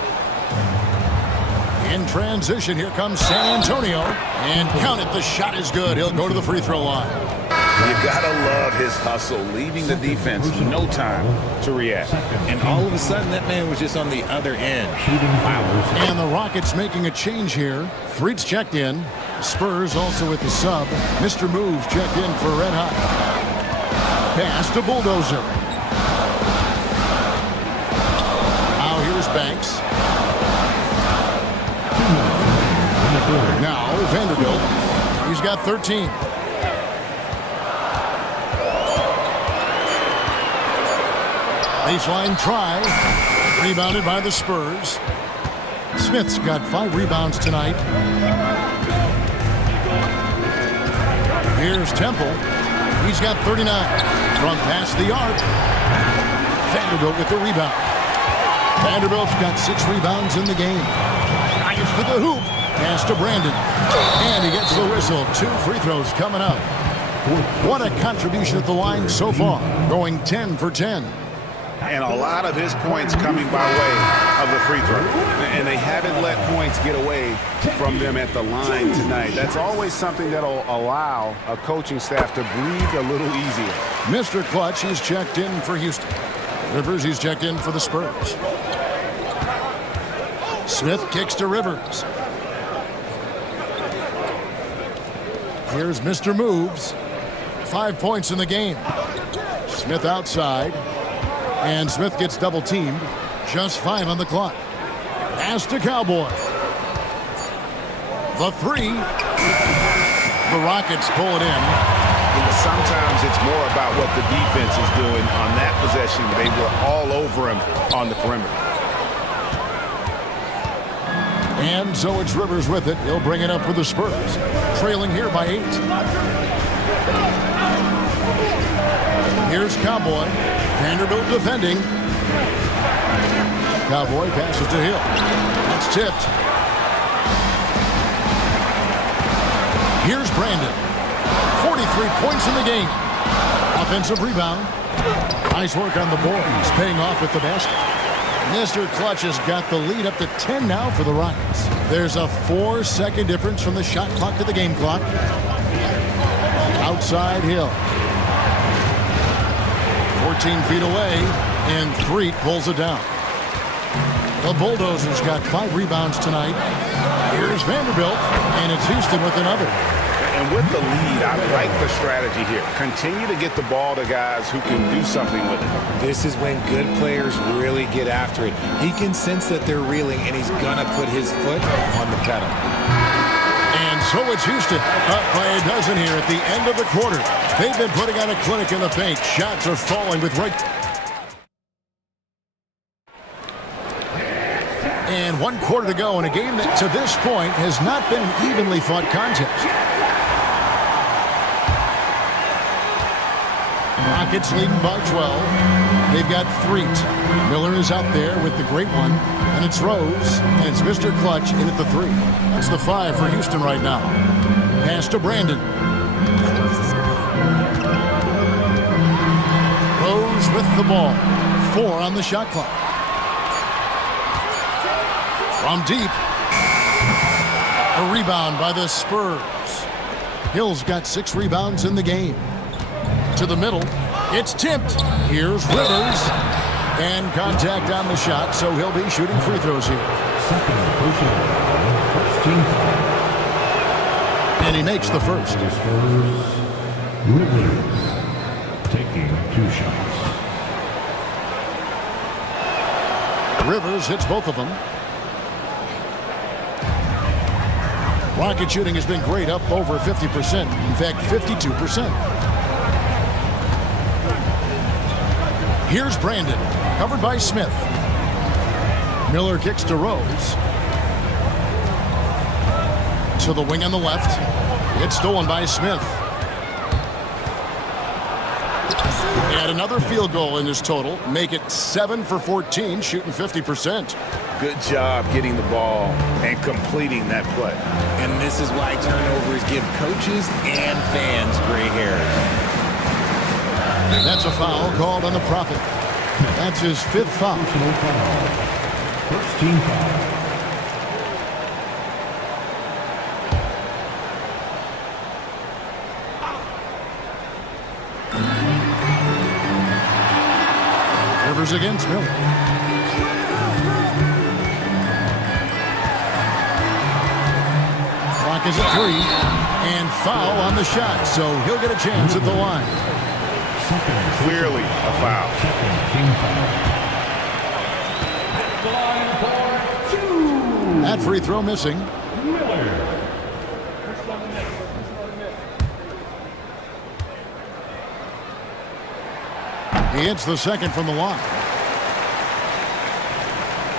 In transition, here comes San Antonio. And count it, the shot is good. He'll go to the free throw line. You gotta love his hustle, leaving the defense no time to react. And all of a sudden, that man was just on the other end. Wow. And the Rockets making a change here. Freed's checked in. Spurs also with the sub. Mr. Moves checked in for Red Hot. Pass to Bulldozer. Now here's Banks. Now Vanderbilt. He's got 13. Baseline try. Rebounded by the Spurs. Smith's got 5 rebounds tonight. Here's Temple. He's got 39. From past the arc. Vanderbilt with the rebound. Vanderbilt's got 6 rebounds in the game. Drives to the hoop. Pass to Brandon. And he gets the whistle. 2 free throws coming up. What a contribution at the line so far. Going 10 for 10. And a lot of his points coming by way of the free throw. And they haven't let points get away from them at the line tonight. That's always something that'll allow a coaching staff to breathe a little easier. Mr. Clutch, he's checked in for Houston. Rivers, he's checked in for the Spurs. Smith kicks to Rivers. Here's Mr. Moves. 5 points in the game. Smith outside. And Smith gets double teamed. Just 5 on the clock. Pass to Cowboy. The 3. The Rockets pull it in. Sometimes it's more about what the defense is doing on that possession. They were all over him on the perimeter. And so it's Rivers with it. He'll bring it up for the Spurs. Trailing here by 8. Here's Cowboy. Vanderbilt defending. Cowboy passes to Hill. That's tipped. Here's Brandon. 43 points in the game. Offensive rebound. Nice work on the boards. Paying off with the basket. Mr. Clutch has got the lead up to 10 now for the Rockets. There's a 4-second difference from the shot clock to the game clock. Outside Hill. 14 feet away, and Threet pulls it down. The Bulldozers got 5 rebounds tonight. Here's Vanderbilt, and it's Houston with another. And with the lead, I like the strategy here. Continue to get the ball to guys who can do something with it. This is when good players really get after it. He can sense that they're reeling, and he's going to put his foot on the pedal. And so it's Houston, up by a dozen here at the end of the quarter. They've been putting on a clinic in the paint. Shots are falling with right. And 1 quarter to go in a game that to this point has not been an evenly fought contest. Rockets leading by 12. They've got Threet. Miller is out there with the great one. And it's Rose. And it's Mr. Clutch in at the 3. That's the 5 for Houston right now. Pass to Brandon. Rose with the ball. 4 on the shot clock. From deep. A rebound by the Spurs. Hill's got 6 rebounds in the game. To the middle. It's tipped. Here's Rivers. And contact on the shot, so he'll be shooting free throws here. And he makes the first. Rivers taking 2 shots. Rivers hits both of them. Rocket shooting has been great, up over 50%. In fact, 52%. Here's Brandon, covered by Smith. Miller kicks to Rose. To the wing on the left. It's stolen by Smith. And another field goal in this total. Make it 7 for 14, shooting 50%. Good job getting the ball and completing that play. And this is why turnovers give coaches and fans gray hairs. That's a foul called on the Prophet. That's his 5th foul. First team foul. Rivers against Miller. Clock is at 3. And foul on the shot, so he'll get a chance at the line. Clearly a foul. That free throw missing. He hits the second from the line.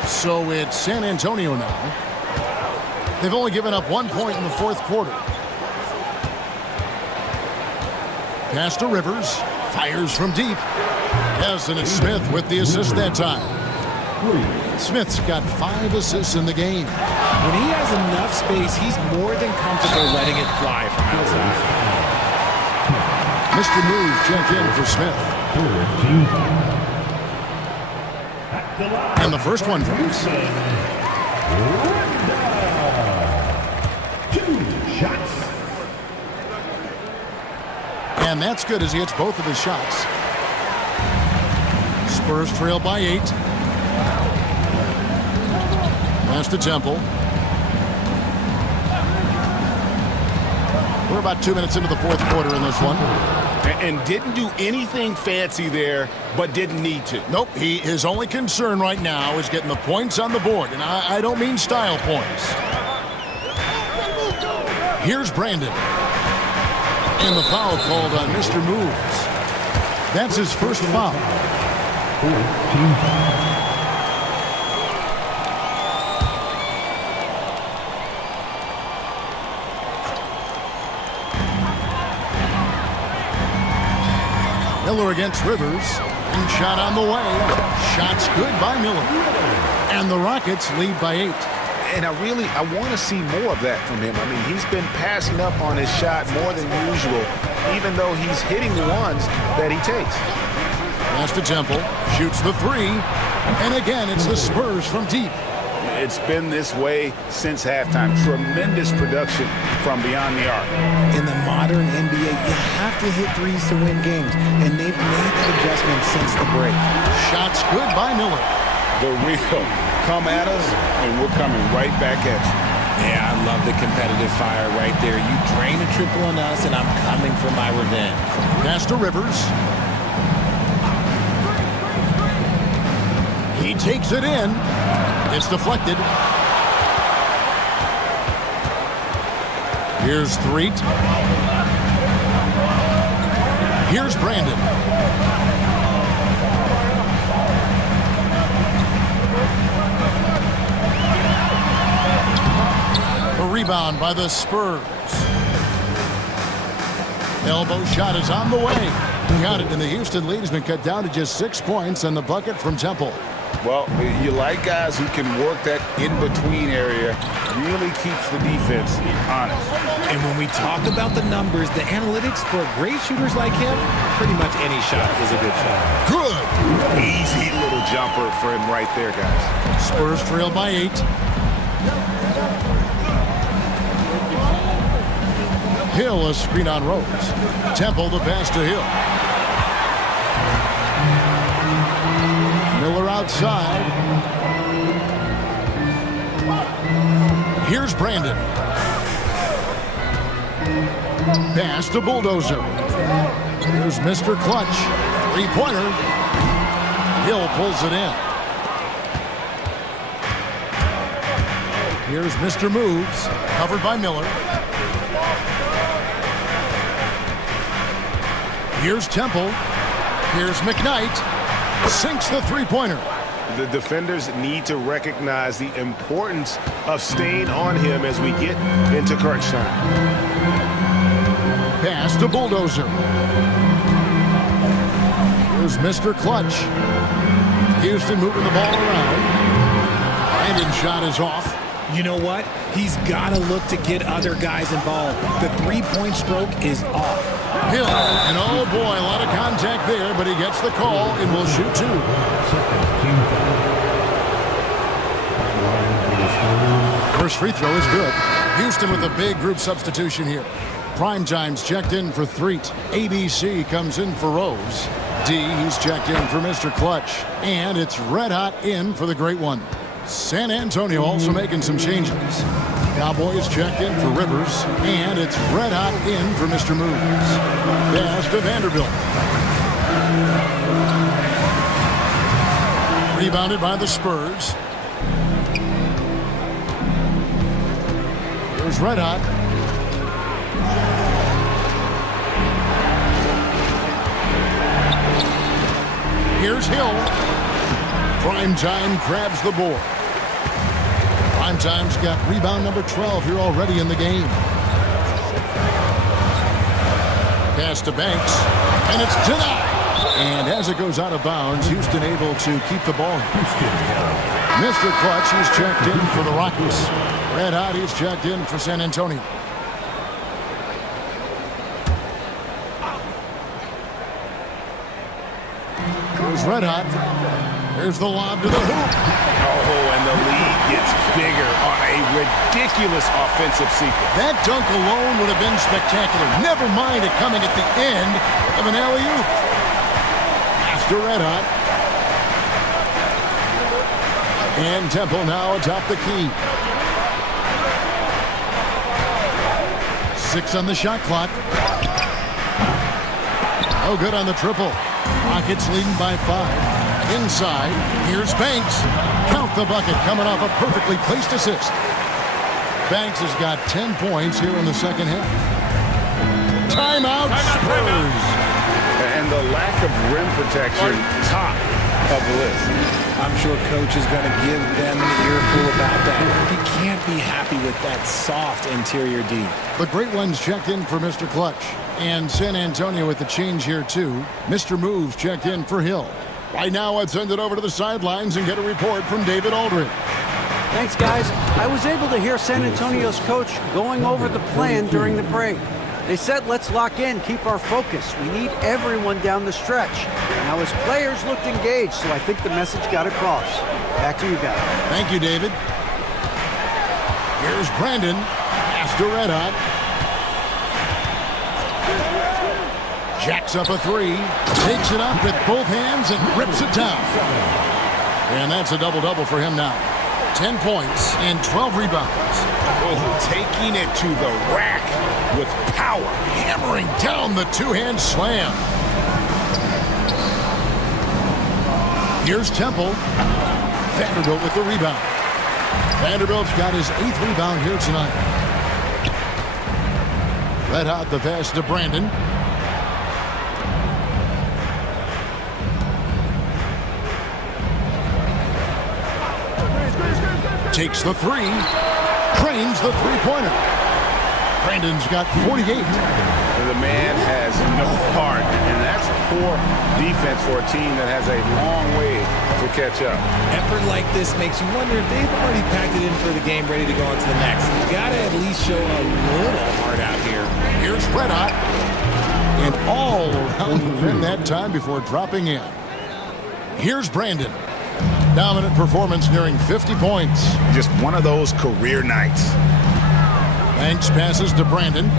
So it's San Antonio now. They've only given up 1 point in the 4th quarter. Pass to Rivers. Fires from deep. Yes, and it's Smith with the assist that time. Smith's got 5 assists in the game. When he has enough space, he's more than comfortable letting it fly from outside. Mr. Move check in for Smith. And the first one drops. 2 shots. And that's good as he hits both of his shots. Spurs trail by 8. Pass to Temple. We're about 2 minutes into the fourth quarter in this one. And didn't do anything fancy there, but didn't need to. Nope, his only concern right now is getting the points on the board, and I don't mean style points. Here's Brandon. And the foul called on Mr. Moves. That's his first foul. Team foul. Miller against Rivers. And shot on the way. Shot's good by Miller. And the Rockets lead by 8. And I want to see more of that from him. I mean, he's been passing up on his shot more than usual, even though he's hitting the ones that he takes. Pass to Temple. Shoots the 3. And again, it's the Spurs from deep. It's been this way since halftime. Tremendous production from beyond the arc. In the modern NBA, you have to hit threes to win games, and they've made that adjustment since the break. Shots good by Miller. The real come at us, and we're coming right back at you. Yeah, I love the competitive fire right there. You drain a triple on us, and I'm coming for my revenge. Pass to Rivers. He takes it in. It's deflected. Here's Threet. Here's Brandon. A rebound by the Spurs. Elbow shot is on the way. Got it, and the Houston lead has been cut down to just 6 points on the bucket from Temple. Well, you like guys who can work that in-between area, really keeps the defense honest. And when we talk about the numbers, the analytics for great shooters like him, pretty much any shot is a good shot. Good. Easy little jumper for him right there, guys. Spurs trail by 8. Hill, a screen on Rose. Temple, the pass to Hill. Miller outside. Here's Brandon. Pass to Bulldozer. Here's Mr. Clutch. Three-pointer. Hill pulls it in. Here's Mr. Moves. Covered by Miller. Here's Temple. Here's McKnight. Sinks the three-pointer. The defenders need to recognize the importance of staying on him as we get into crunch time. Pass to Bulldozer. Here's Mr. Clutch. Houston moving the ball around. Brandon's shot is off. You know what? He's got to look to get other guys involved. The three-point stroke is off. Hill, and oh boy, a lot of contact there, but he gets the call and will shoot 2. First free throw is good. Houston with a big group substitution here. Primetime's checked in for Threet. ABC comes in for Rose. D, he's checked in for Mr. Clutch. And it's red hot in for the great one. San Antonio also making some changes. Cowboys checked in for Rivers, and it's red hot in for Mr. Moves. Pass to Vanderbilt. Rebounded by the Spurs. Here's red hot. Here's Hill. Primetime grabs the board. Primetime's got rebound number 12 here already in the game. Pass to Banks, and it's denied. And as it goes out of bounds, Houston able to keep the ball. Mr. Clutch, he's checked in for the Rockets. Red hot, he's checked in for San Antonio. Here's red hot. Here's the lob to the hoop. Oh, and the lead gets bigger on a ridiculous offensive sequence. That dunk alone would have been spectacular. Never mind it coming at the end of an alley-oop. After red hot. And Temple now atop the key. 6 on the shot clock. No good on the triple. Rockets leading by 5. Inside, here's Banks. Count the bucket, coming off a perfectly placed assist. Banks has got 10 points here in the second half. Timeout, Spurs. And the lack of rim protection, top of the list. I'm sure coach is going to give them an earful about that. You can't be happy with that soft interior D. The great ones checked in for Mr. Clutch. And San Antonio with the change here, too. Mr. Moves checked in for Hill. Right now, let's send it over to the sidelines and get a report from David Aldridge. Thanks, guys. I was able to hear San Antonio's coach going over the plan during the break. They said, let's lock in, keep our focus. We need everyone down the stretch. Now, his players looked engaged, so I think the message got across. Back to you guys. Thank you, David. Here's Brandon. Pass to Red Hot. Jacks up a 3. Takes it up with both hands and rips it down. And that's a double-double for him now. 10 points and 12 rebounds. Oh, taking it to the rack with power. Hammering down the two-hand slam. Here's Temple. Vanderbilt with the rebound. Vanderbilt's got his 8th rebound here tonight. Red Hot the pass to Brandon. Takes the 3. Trains the three-pointer. Brandon's got 48. The man has no heart, and that's poor defense for a team that has a long way to catch up. Effort like this makes you wonder if they've already packed it in for the game, ready to go on to the next. You got to at least show a little heart out here. Here's Red Hot. And all around the rim that time before dropping in. Here's Brandon. Dominant performance nearing 50 points. Just one of those career nights. Banks passes to Brandon.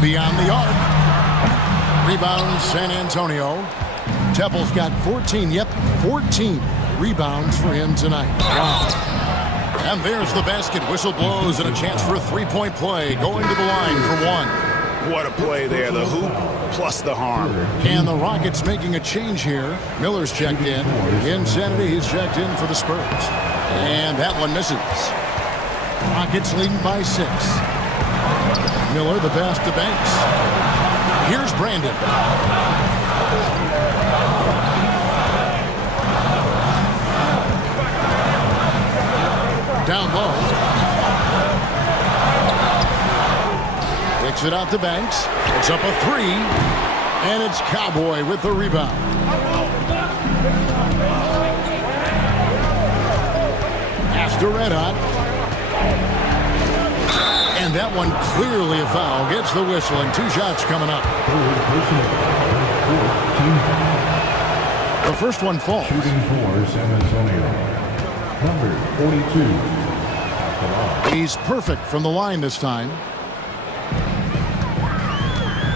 Beyond the arc. Rebounds San Antonio. Temple's got 14. Yep, 14 rebounds for him tonight. Wow. And there's the basket. Whistle blows and a chance for a three-point play. Going to the line for 1. What a play there. The hoop plus the harm. And the Rockets making a change here. Miller's checked in. Insanity, he's checked in for the Spurs. And that one misses. Rockets leading by 6. Miller, the pass to Banks. Here's Brandon. Down low. Kicks it out to Banks. It's up a 3. And it's Cowboy with the rebound. Pass to Red Hot. And that one clearly a foul. Gets the whistle and 2 shots coming up. The first one falls. Shooting for San Antonio. Number 42. He's perfect from the line this time.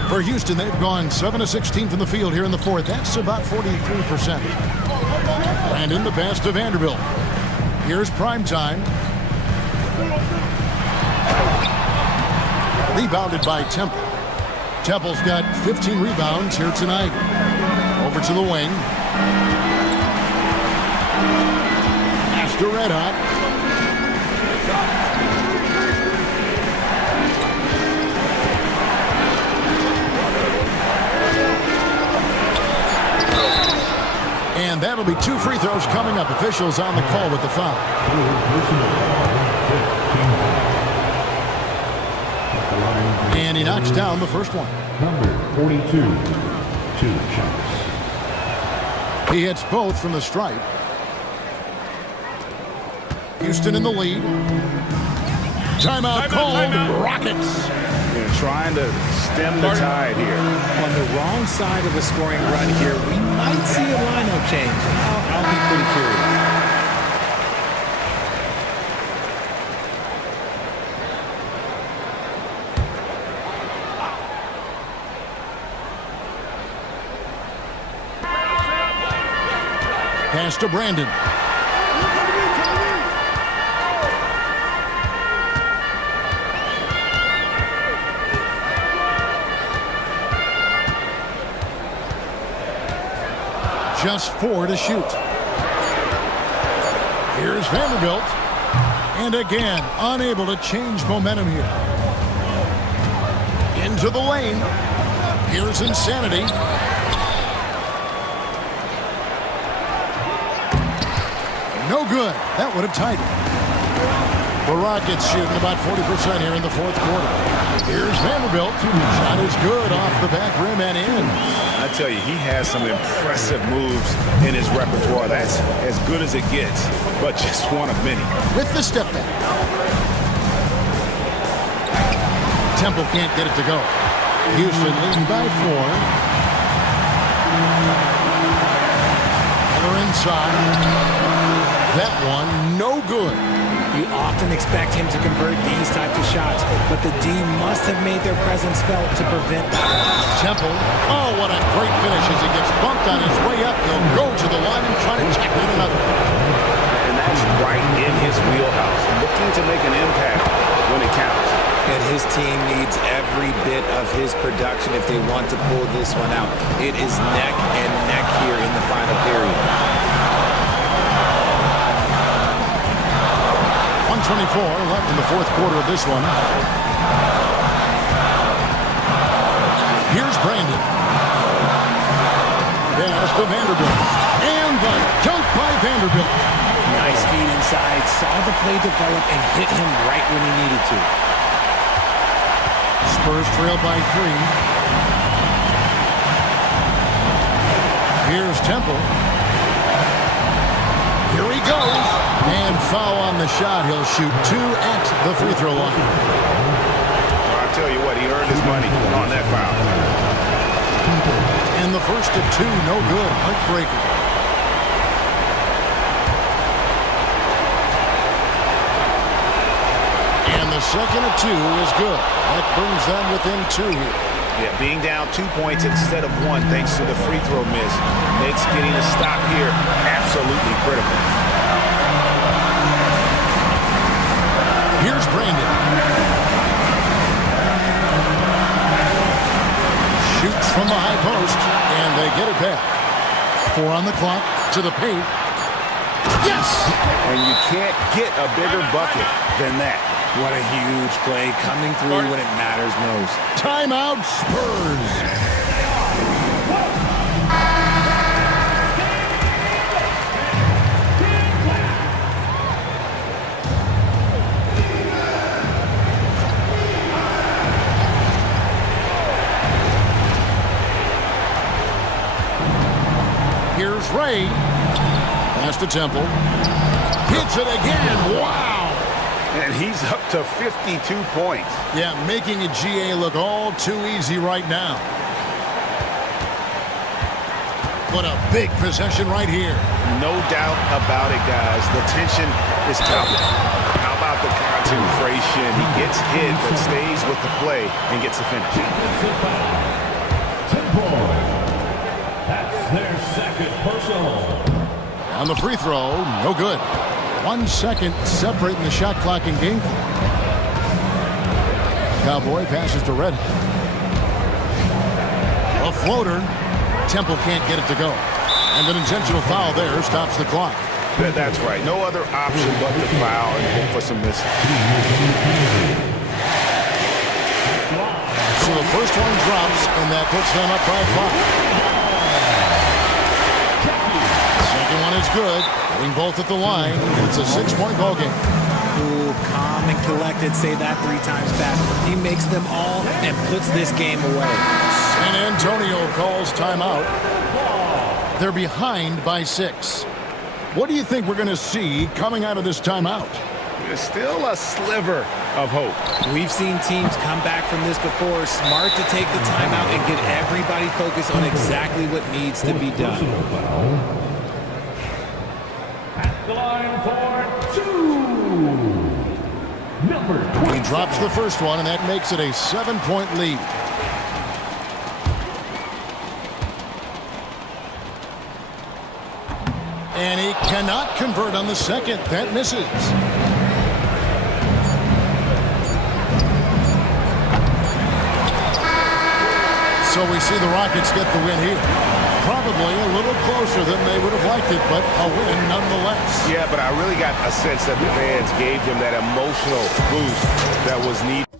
For Houston, they've gone 7 of 16 from the field here in the 4th. That's about 43%. Brandon, the pass to Vanderbilt. Here's prime time. Rebounded by Temple. Temple's got 15 rebounds here tonight. Over to the wing. Pass to Red Hot. And that'll be 2 free throws coming up. Officials on the call with the foul. And he knocks down the first one. Number 42. 2 shots. He hits both from the stripe. Houston in the lead. Timeout called. Rockets. Trying to stem the tide here. On the wrong side of the scoring run here, we might see a lineup change. I'll be pretty curious. Pass to Brandon. Just 4 to shoot. Here's Vanderbilt. And again, unable to change momentum here. Into the lane. Here's Insanity. No good. That would have tied it. The Rockets shooting about 40% here in the fourth quarter. Here's Vanderbilt. Shot is good off the back rim and in. I tell you, he has some impressive moves in his repertoire. That's as good as it gets, but just one of many. With the step back. Temple can't get it to go. Houston leading by 4. They're inside. That one, no good. You often expect him to convert these types of shots, but the D must have made their presence felt to prevent that. Temple, oh, what a great finish as he gets bumped on his way up. He'll go to the line and try to check in another. And that's right in his wheelhouse, looking to make an impact when it counts. And his team needs every bit of his production if they want to pull this one out. It is neck and neck here in the final period. 124 left in the fourth quarter of this one. Here's Brandon. Pass to Vanderbilt. And the dunk by Vanderbilt. Nice feed inside, saw the play develop and hit him right when he needed to. Spurs trail by 3. Here's Temple. Here he goes. And foul on the shot. He'll shoot 2 at the free throw line. Well, I'll tell you what, he earned his money on that foul. And the first of 2, no good. Heartbreaker. And the second of 2 is good. That brings them within 2 here. Yeah, being down 2 points instead of 1 thanks to the free throw miss makes getting a stop here absolutely critical. Here's Brandon. Shoots from the high post, and they get it back. 4 on the clock, to the paint. Yes! And you can't get a bigger bucket than that. What a huge play coming through when it matters most. Timeout, Spurs. Here's Ray. Pass to Temple. Hits it again. Wow. And he's up to 52 points. Yeah, making a GA look all too easy right now. What a big possession right here. No doubt about it, guys. The tension is palpable. How about the concentration? He gets hit but stays with the play and gets the finish. 10 points. That's their second personal. On the free throw, no good. 1 second separating the shot clock and game clock. Cowboy passes to Red. A floater. Temple can't get it to go. And an intentional foul there stops the clock. That's right. No other option but to foul and hope for some misses. So the first one drops, and that puts them up by 5. Second one is good. Getting both at the line. It's a 6-point ball game. Cool, calm, and collected. Say that 3 times fast. He makes them all and puts this game away. San Antonio calls timeout. They're behind by 6. What do you think we're going to see coming out of this timeout? There's still a sliver of hope. We've seen teams come back from this before. Smart to take the timeout and get everybody focused on exactly what needs to be done. At the line for 2. Number 20. He drops the first one, and that makes it a 7-point lead. And he cannot convert on the second. That misses. So we see the Rockets get the win here. Probably a little closer than they would have liked it, but a win nonetheless. Yeah, but I really got a sense that the fans gave them that emotional boost that was needed.